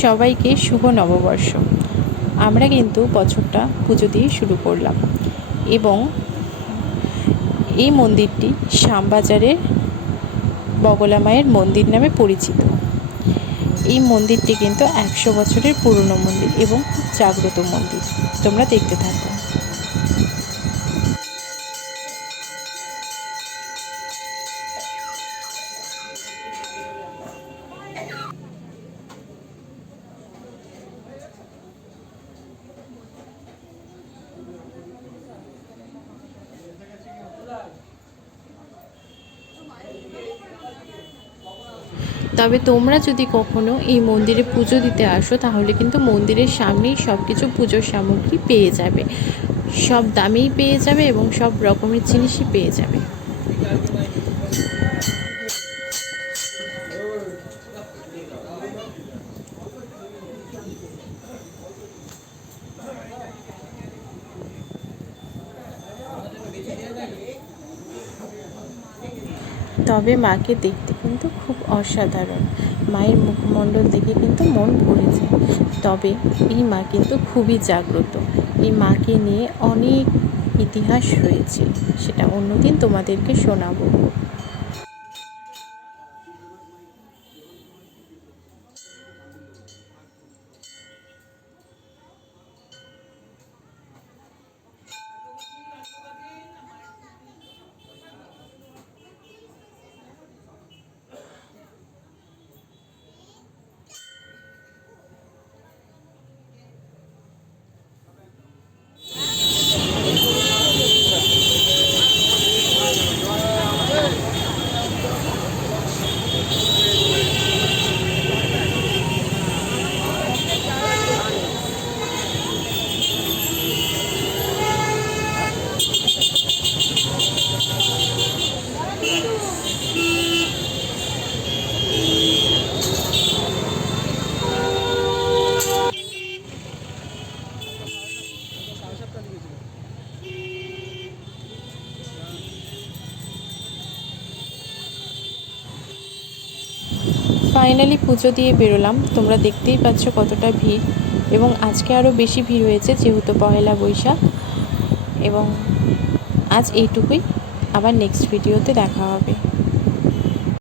সবাইকে শুভ নববর্ষ। আমরা কিন্তু বছরটা পুজো দিয়ে শুরু করলাম এবং এই মন্দিরটি শ্যামবাজারের বগলা মায়ের মন্দির নামে পরিচিত। এই মন্দিরটি কিন্তু 100 বছরের পুরনো মন্দির এবং খুব জাগ্রত মন্দির। তোমরা দেখতে থাকো। তবে তোমরা যদি কখনো এই মন্দিরে পুজো দিতে আসো তাহলে কিন্তু মন্দিরের সামনেই সব কিছু পুজোর সামগ্রী পেয়ে যাবে, সব দামেই পেয়ে যাবে এবং সব রকমের জিনিসই পেয়ে যাবে। তবে মাকে দেখতে কিন্তু খুব অসাধারণ। মায়ের মুখমণ্ডল দেখে কিন্তু মন ভরে যায়। তবে এই মা কিন্তু খুবই জাগ্রত। এই মাকে নিয়ে অনেক ইতিহাস রয়েছে, সেটা অন্যদিন তোমাদেরকে শোনাবো। ফাইনালি পুজো দিয়ে বেরোলাম। তোমরা দেখতেই পাচ্ছ কতটা ভিড়, এবং আজকে আরও বেশি ভিড় হয়েছে যেহেতু পয়লা বৈশাখ। এবং আজ এইটুকুই, আবার নেক্সট ভিডিওতে দেখা হবে।